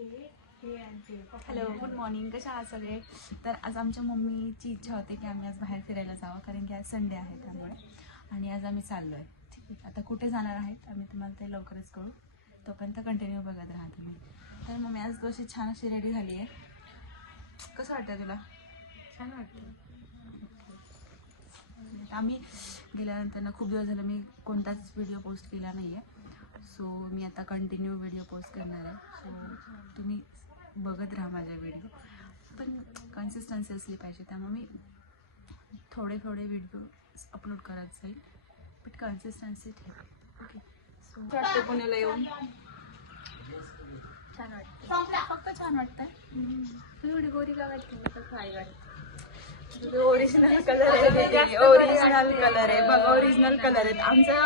Hello, good morning. कशा आहात सगळे? तर आज आमच्या मम्मीची इच्छा होती की आम्ही आज बाहेर फिरायला जावं, कारण की आज संडे आहे त्यामुळे. आणि आज आम्ही चाललो आहे. ठीक आहे, आता कुठे जाणार आहेत आम्ही तुम्हाला ते लवकरच कळू. तोपर्यंत कंटिन्यू बघत राहा तुम्ही. तर मम्मी आज अशी छान अशी रेडी झाली आहे. कसं वाटतं तुला? छान वाटतं. आम्ही गेल्यानंतर ना खूप दिवस झालं मी कोणताच व्हिडिओ पोस्ट केला नाही आहे. सो मी आता कंटिन्यू व्हिडिओ पोस्ट करणार आहे. सो तुम्ही बघत राहा माझे व्हिडिओ, पण कन्सिस्टन्सी असली पाहिजे. त्यामुळे मी थोडे व्हिडिओ अपलोड करत जाईल, बट कन्सिस्टन्सी ठेवा. ओके. सो वाटतं पुण्याला येऊन छान वाटतं, फक्त छान वाटतं. एवढी गोरी का वाटते? काय वाटतं? ओरिजिनल कलर आहे, ओरिजिनल कलर आहे बघ, ओरिजिनल कलर आहेत. आमचा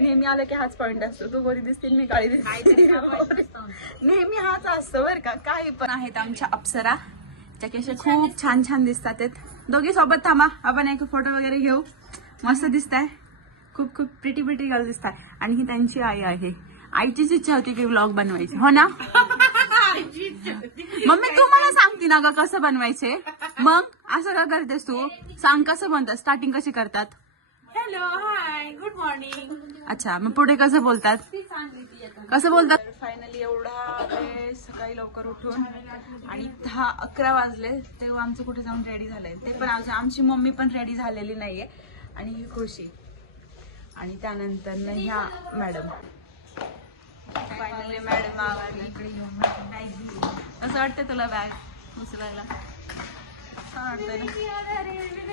नेहमी आलं की हाच पॉइंट असतो. तू गोरी दिसते मी काळी दिसते, नेहमी हाच असतो बरं का. काही पण आहेत आमच्या अप्सरा, त्या की अशा खूप छान छान दिसतात. दोघी सोबत थांबा, आपण एक फोटो वगैरे घेऊ. मस्त दिसताय, खूप प्रिटी गर्ल दिसताय. आणि ही त्यांची आई आहे. आईचीच इच्छा होती की व्लॉग बनवायची, हो ना मम्मी? तू मला सांगते ना ग कसं बनवायचे, मग असं का करतेस तू? सांग कसं बनतात, स्टार्टिंग कशी करतात? हॅलो, हाय, गुड मॉर्निंग. अच्छा, मग पुढे कसं बोलतात? कसं बोलतात? फायनली एवढा वेळ सकाळी लवकर उठून आणि 10-11 वाजले तेव्हा आमचं कुठे जाऊन रेडी झालंय. ते पण आमची मम्मी पण रेडी झालेली नाहीये. आणि ही खुशी, आणि त्यानंतर ना ह्या मॅडम. फायनली मॅडम आली इकडे येऊन. असं वाटतं तुला बॅग उचलायला?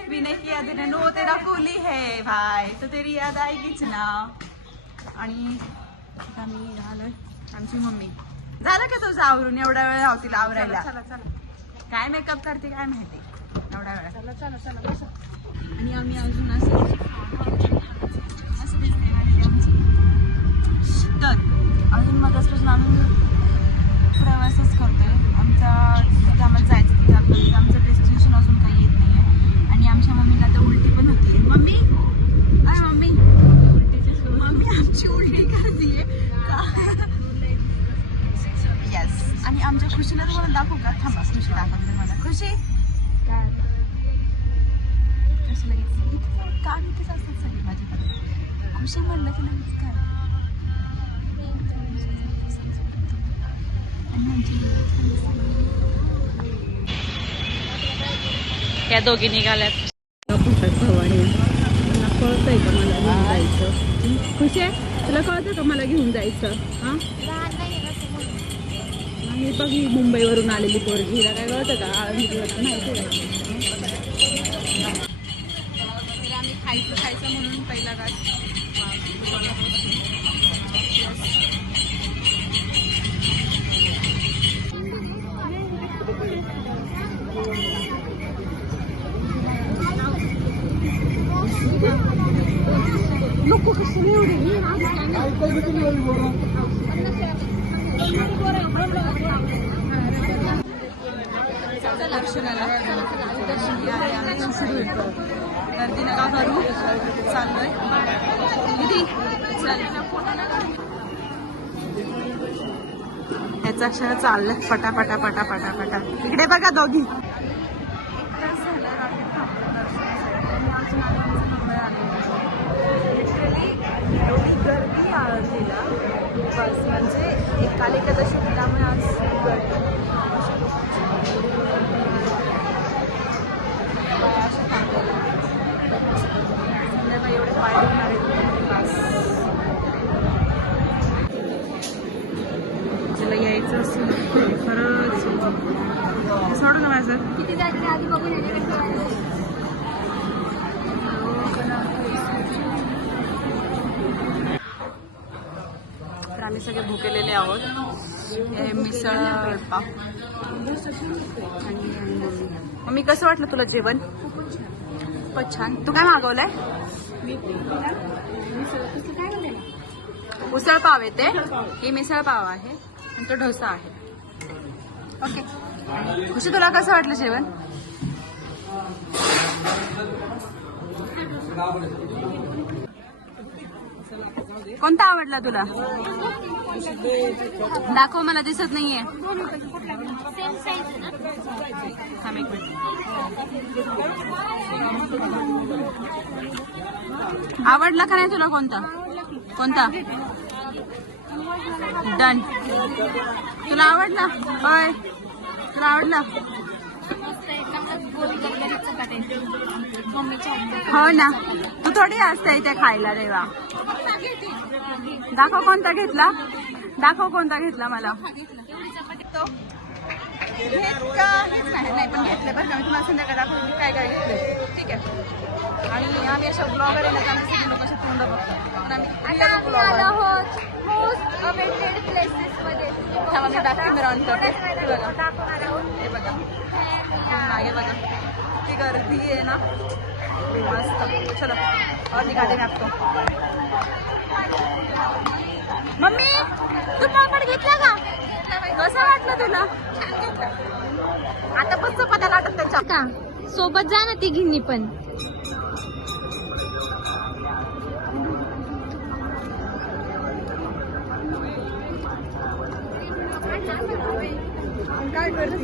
विनय की याद नो तेरा कुली है भाई, तो तेरी याद आएगीच ना. आणि आम्ही झालोय, आमची मम्मी. झालं का तुझं आवरून? एवढा वेळ राहू तिला आवरायला. काय मेकअप करते काय माहिती एवढा वेळ. चला. आणि आम्ही अजून असं तर अजून मगासपासून आम्ही प्रवासच करतोय. आम्हाला जायचं की आमचं डेस्टिनेशन अजून काही येत नाही आहे. आणि आमच्या मम्मीला तर उलटी पण होती. मम्मी आमची उलटी करतीये. येस. आणि आमच्या खुशीला तुम्हाला दाखवू का? थांबा, खुशी दाखवते मला. खुशी कशी लगेच का इथेच असतात सगळी माझ्याकडे. खुशी म्हणलं की लगेच काय. या दोघी निघाल्यात. मला कळतंय का मला घेऊन जायचं? खुश आहे? तुला कळतं का मला घेऊन जायचं? हा, मी बघ मुंबईवरून आलेली पोरगी, हिला काय कळतं का? माहिती आहे. आम्ही खायचं म्हणून पहिला घास नको कसं दर्शनाला गर्दी नका करू. चाललोय किती ह्याचा क्षण चाललंय पटापटा. इकडे बघा दोघी. एवढी गर्दी आरतीला बस, म्हणजे एक काल एकादशी त्यामुळे आज अशा थांबलेल्या संध्याकाळी एवढे पाय होणार आहेत. त्याला यायचं असेल खरंच सोडू ना माझं. किती जायचं आधी बघून. तर आम्ही सगळे भुकेलेले आहोत. हे मिसळ पाव. मम्मी कसं वाटलं तुला जेवण? खूपच छान. तू काय मागवलंय? उसळ पाव येते. ही मिसळ पाव आहे आणि तो डोसा आहे. ओके. खुशी तुला कसं वाटलं जेवण? कोणता आवडला तुला? दाखव, मला दिसत नाहीये. सेम साईज ना. थांब एक मिनिट. आवडला का नाही तुला? कोणता? डन. तुला आवडला? होय, तुला आवडला? हो ना, तू थोडी असते इथे खायला देवा. दाखव कोणता घेतला मला. नाही पण घेतले बरं का, मी तुम्हाला संध्याकाळी दाखवून मी काय घेतले. ठीक आहे. आणि आम्ही अशा ब्लॉगर आहे ना, आम्ही लोक असे तोंड बघतो. मोस्ट अवेटेड प्लेसेस मध्ये. मी बॅक कॅमेरा ऑन करते. हे बघा मागे बघा, ती गर्दी आहे ना मस्त. चलो और निकाले मैं आपको. मम्मी तू पापड घेतला का? कसं वाटलं तुला? आता बस पता लाटत त्यांच्या का सोबत जा ना तिघींनी पण. काय करते?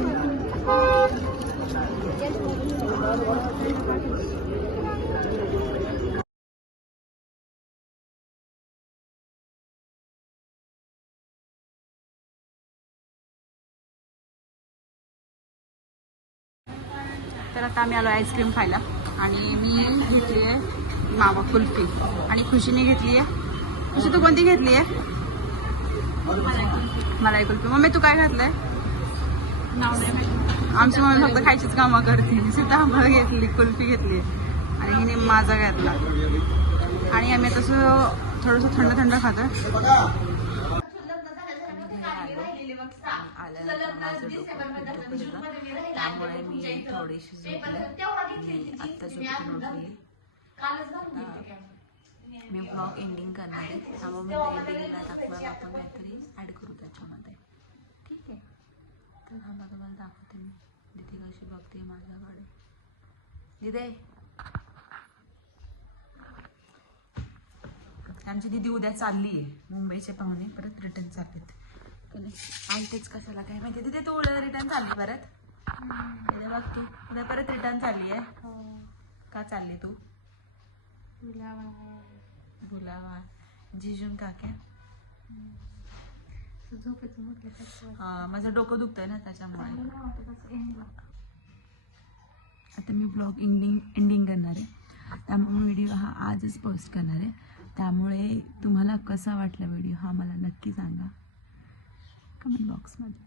तर आता आम्ही आलो आईस्क्रीम खायला आणि मी घेतली आहे मावा कुल्फी आणि खुशीने घेतली आहे. खुशी तू कोणती घेतली आहे? मलाई कुल्फी. मम्मी तू काय घातलंय? आमची मम्मी फक्त खायचीच कामं करते. सीताफळ घेतली, कुल्फी घेतली आणि हिने माझा घातला. आणि आम्ही तसं थोडंसं थंड खातो. त्यामुळे मी थोडीशी झोपले. आत्ता झोपली. मी ब्लॉग एंडिंग करणार आहे, त्यामुळे मी एंडिंगला दाखवायला आपण काहीतरी ॲड करू त्याच्यामध्ये. ठीक आहे, तर थांबा तुम्हाला दाखवते मी. दिदी कशी बघते माझ्याकडे. दिदे, आमची दिदी उद्या चालली आहे. मुंबईचे पाहुणे परत रिटर्न चाललेत. आलतेच कशाला काय माहिती. तिथे तू उद्या रिटर्न चालली परत? बघ तू उद्या परत रिटर्न चालली आहे. का चालली तू? बुलावा जिजून काक्या. माझं डोकं दुखतंय ना त्याच्यामुळे. आता मी ब्लॉग एंडिंग करणार आहे, त्यामुळे व्हिडिओ हा आजच पोस्ट करणार आहे. त्यामुळे तुम्हाला कसा वाटला व्हिडिओ हा मला नक्की सांगा कमेंट बॉक्समध्ये.